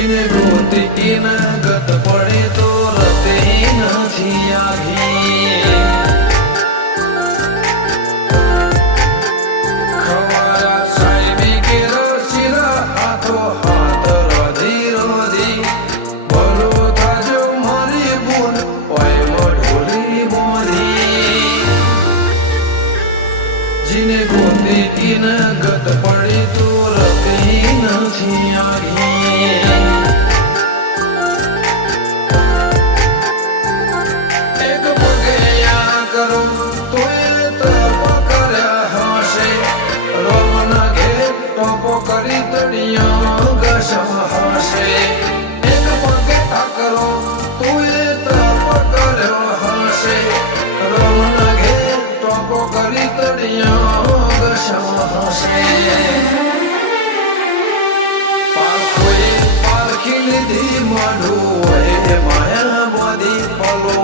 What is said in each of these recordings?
જીને ગોતી ન ગત પડે તો રતે નથી આઘી ખવાયા સાહેબી કેરો શિરા હાથો હાથ રોધી રોધી બોલો થાજો મારી બુન ઓય મઢોલી બોધી જીને ગોતી ન ગત પડે તો રતે નથી આઘી માયા બોધી પલો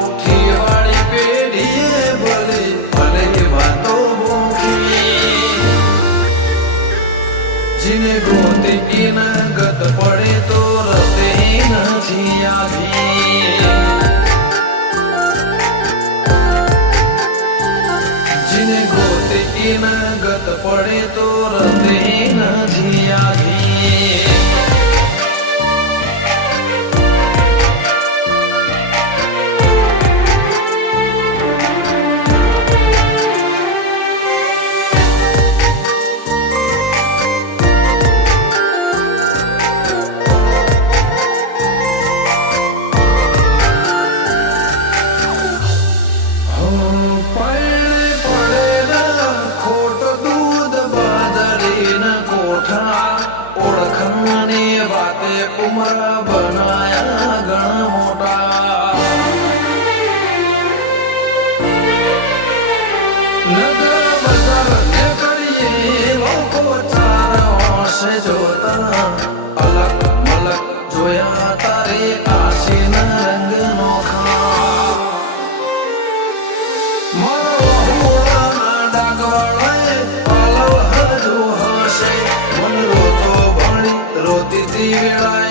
વાળી પેઢીએ ભલે ભલે વાતો ભૂખી જીને ગોતી ન ગત પડે તો રતે નથી આઘી જીને ગોતી ન ગત પડે તો રતે નથી આઘી ઉમર બનાયા ઘણા મોટા નગર બજાર ને કરીએ લોકો ચાર હોશે જોતા અલગ મલક જોયા તારે આશીના રંગ નોખા મારો હોળાના ડાગવાળાએ પાલવ હજુ હશે મન રોતો ભણી રોતી વેળા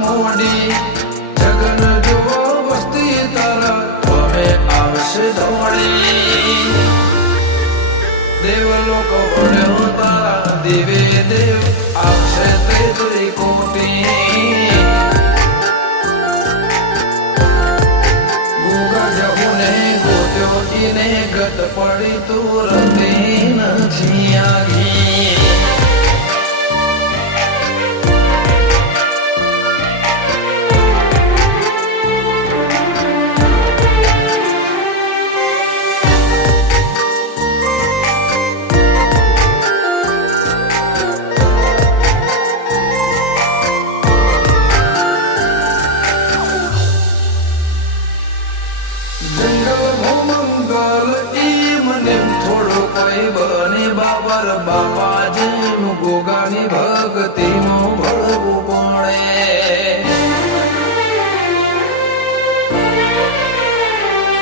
મોડી જગન જુઓ વસ્તી તરફ હવે આવશે દોડી દેવલોક વડ્યો તારા દેવે દેવ આવશે તેરી કોટી ગુગા જહુને ગોત્યો ઈને ગત પડી તું રતે નથી આઘી બાપા જેમ ગોગાની ભક્તિમાં ભળવું પડે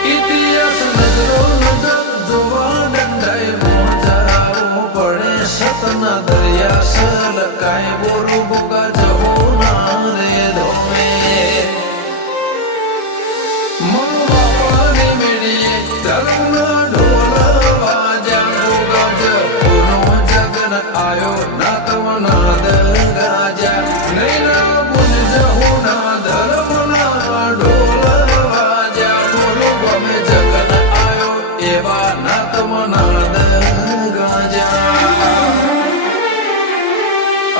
ઇતિહાસ નજરો નજર જોવા દંડાઈ મોજાવું પડે સતના દરિયા સલકાય બોરું ગોગા જવું ના રે ધોમે મન બાપાની મેળીએ ધર્મના ઢોલ વાજ્યા ગોગા જવું આયો નાતમના દંગાજા નૈના ગુણ જહુના ધર્મના ઢોલ વાજા બોલો ગમે જગન આયો એવા નાતમના દંગાજા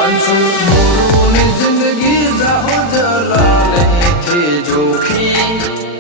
અંશુ મોરુની જિંદગી જાહો જલાલેથી જોખી